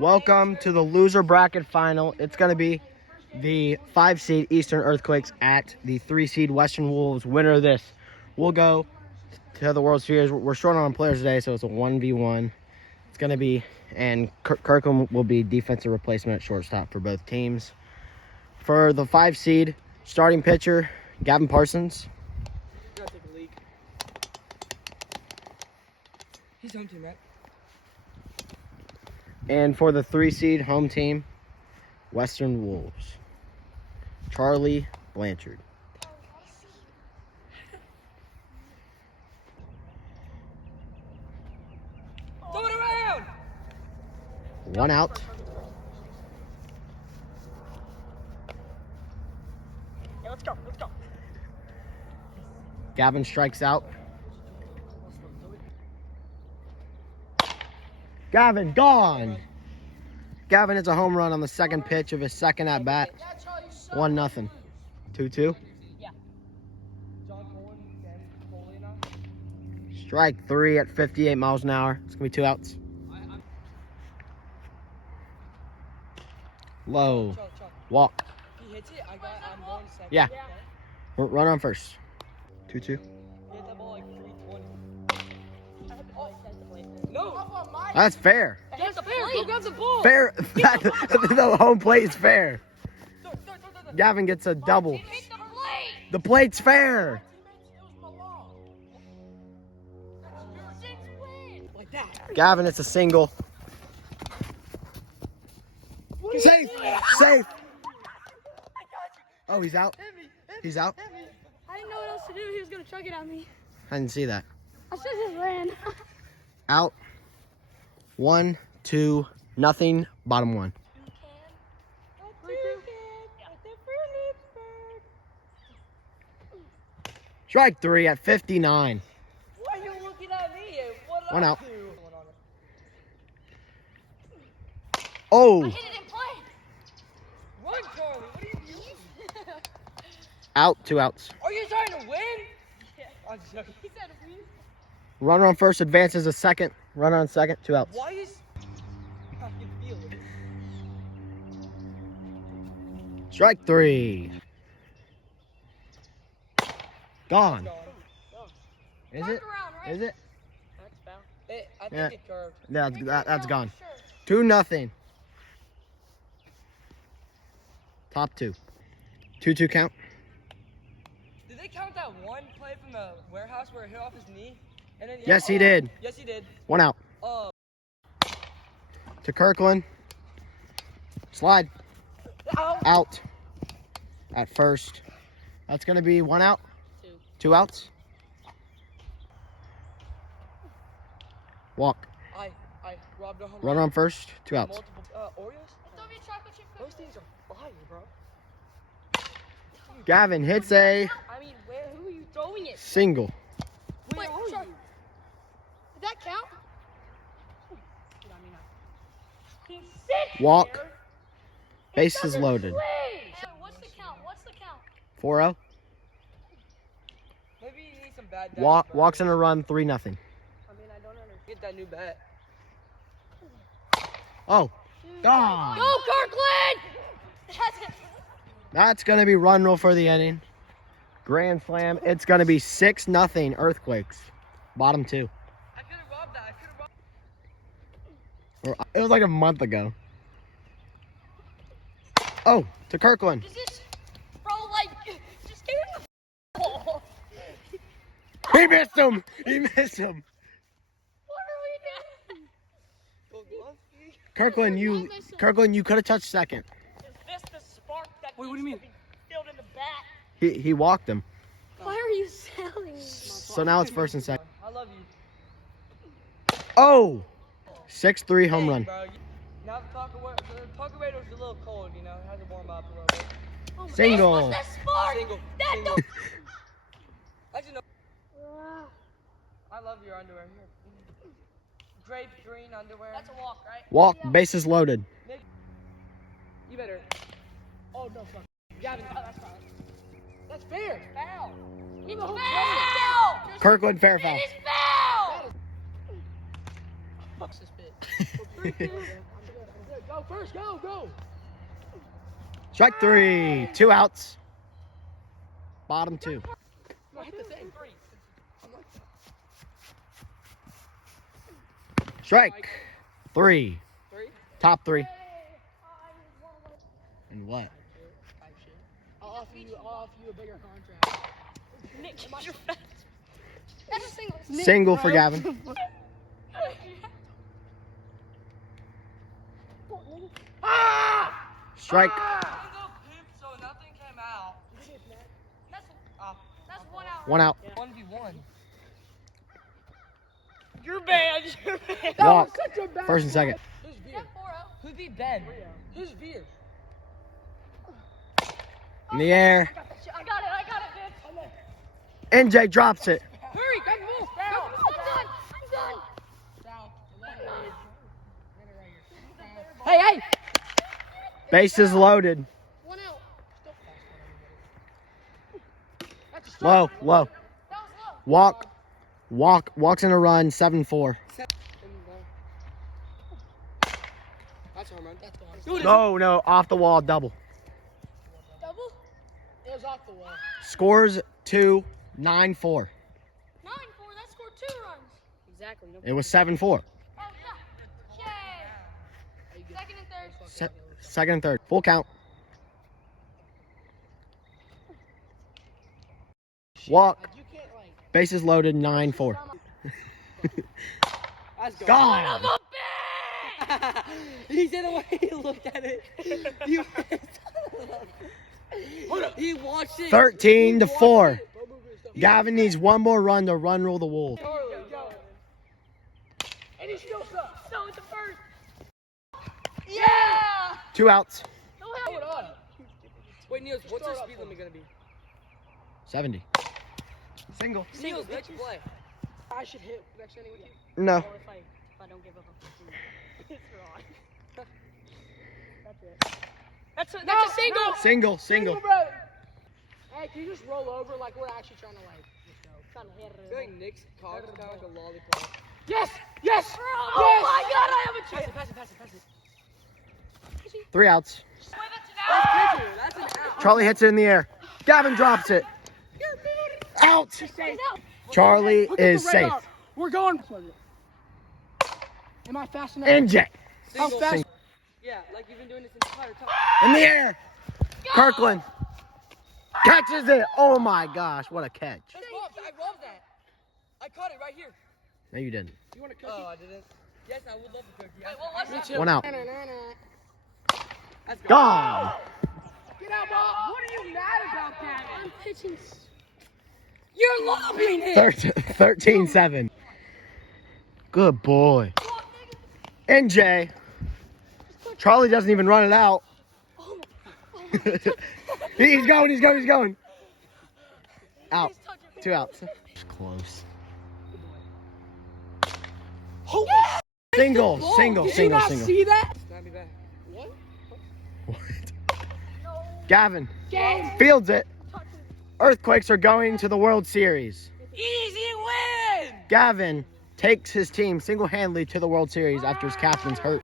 Welcome to the loser bracket final. It's going to be the 5-seed Eastern Earthquakes at the 3-seed Western Wolves. Winner of this will go to the World Series. We're short on players today, so it's a 1v1. It's going to be, and Kirkland will be defensive replacement at shortstop for both teams. For the 5-seed, starting pitcher, Gavin Parsons. Gotta take a leak. He's home team, right? And for the 3-seed home team, Western Wolves, Charlie Blanchard. Throw it around! One out. Yeah, let's go, let's go. Gavin strikes out. Gavin, gone. Gavin hits a home run on the second pitch of his second at bat. 1-0. 2-2. Yeah. Strike 3 at 58 miles an hour. It's going to be 2 outs. Low. Walk. He hits it, I'm going second. Yeah. Run on first. 2-2. He hit that ball like 320. No! That's fair. That's fair! Go grab the ball! Fair. The home plate is fair. Gavin gets a double. The plate's fair. Like that. Gavin, it's a single. Safe. Safe. Oh, he's out. He's out. I didn't know what else to do. He was going to chuck it at me. I didn't see that. I should have just ran. Out. 1-2-0. Bottom one. Strike 3 at 59. Why are you looking at me? What did One I out. do? Oh, I hit it in play. Run, Charlie. What are you doing? out. 2 outs. Are you trying to win? I'm joking. He said we. Runner on first advances a second. Runner on second. 2 outs. Why is... I can feel it. Strike 3. Gone. Is it? Around, right? Is it? That's foul. I think Yeah. it curved. That's gone. Sure. 2-0. Top 2. 2-2 count. Did they count that one play from the warehouse where it hit off his knee? And then, Yes, he did. Yes, he did. 1 out. Oh. To Kirkland. Slide. Out. At first. That's going to be 1 out. 2 outs. Walk. I robbed a home Runner on first. 2 outs. Multiple Oreos? Throw me a chocolate chip cookie. Those things are fire, bro. Gavin hits a I mean, who are you throwing it? single. Wait, sure. Did that count? He's sick. Walk. Here. Bases loaded. What's the count? What's the count? 4-0. Maybe you need some bad Walks in a run. 3-0. I mean, I don't understand. Get that new bat. Oh. Gone. Go, Kirkland! That's it. That's going to be run rule for the inning. Grand slam. It's going to be 6-0 Earthquakes. Bottom 2. I could have robbed that. I could have robbed. It was like a month ago. Oh, to Kirkland. Is this, bro, like, just give him the ball. He missed him. He missed him. What are we doing? Kirkland, you could have touched second. Is this the spark that Wait, what do you mean? needs to be filled in the bat? He walked him. Why are you selling me? So now it's first and second. I love you. Oh. 6-3 home Hey, run. Bro, now the Taco Radio's a little cold, you know. It has to warm up a little bit. Single. What's that spark? Single. That Single. don't- I just know. I love your underwear here. Grape green underwear. That's a walk, right? Walk. Bases loaded. You better. Oh no, fuck. Gavin, that's foul. That's fair. Foul. It's foul! Kirkland fair foul. It is foul! Fuck this bitch. Go first. Go. Strike 3. 2 outs. Bottom 2. Strike 3. Top 3. And what? I'll offer you a bigger contract. Nick, you're fat. That's a single. Single for Gavin. Strike. So nothing came out. That's 1 out. 1 out. 1v1. You're bad. You're bad. Walk. First and second. Who's Veer? Who'd be Ben? Who's Veer? In the air. I got it, bitch. NJ drops it. Hurry, grab the ball. I'm done. Hey. Bases loaded. 1 out. Low. That was low. Walks in a run. 7-4. That's home run. That's gone. No. Off the wall. Double. Double? It was off the wall. Scores 2. 9-4. 9-4. That scored 2 runs. Exactly. It was 7-4. Oh, yeah. Yay. Second and third. Second and third. Full count. Walk. Bases loaded. 9-4. Gone. He said the way he looked at it. He watched it. 13-4. Gavin needs one more run to run rule the Wolves. And he still sucks. So it's the first. Yeah. 2 outs. Wait, Niels, what's our speed limit gonna be? 70. Single. Niels, let's play. I should hit next inning with you. No. Or if I don't give up a 15. It's wrong. That's it. That's a single. Single. Bro. Hey, can you just roll over like we're actually trying to just go? I feel like Nick's cock is kind of like a lollipop. Yes. Oh my God, I have a chance. Pass it. 3 outs. That's an out. Charlie hits it in the air. Gavin drops it. Out. Charlie is safe. We're going. Am I fast enough? NJ. How fast? Yeah, like you've been doing this entire time. In the air. Kirkland. Catches it. Oh my gosh, what a catch. I love that. I caught it right here. No, you didn't. You want a cookie? Oh, I didn't. Yes, I would love a cookie. Wait, what was that? 1 out. Let's go. Gone. Get out, ball. What are you mad about that? I'm pitching. You're lobbing it. 13-7. Good boy. NJ. Charlie doesn't even run it out. He's going. Out. 2 outs. Close. Single. Did you not see that? Snap me back. What? Gavin Game. fields it. Earthquakes are going to the World Series. Easy win! Gavin takes his team single-handedly to the World Series after his captain's hurt.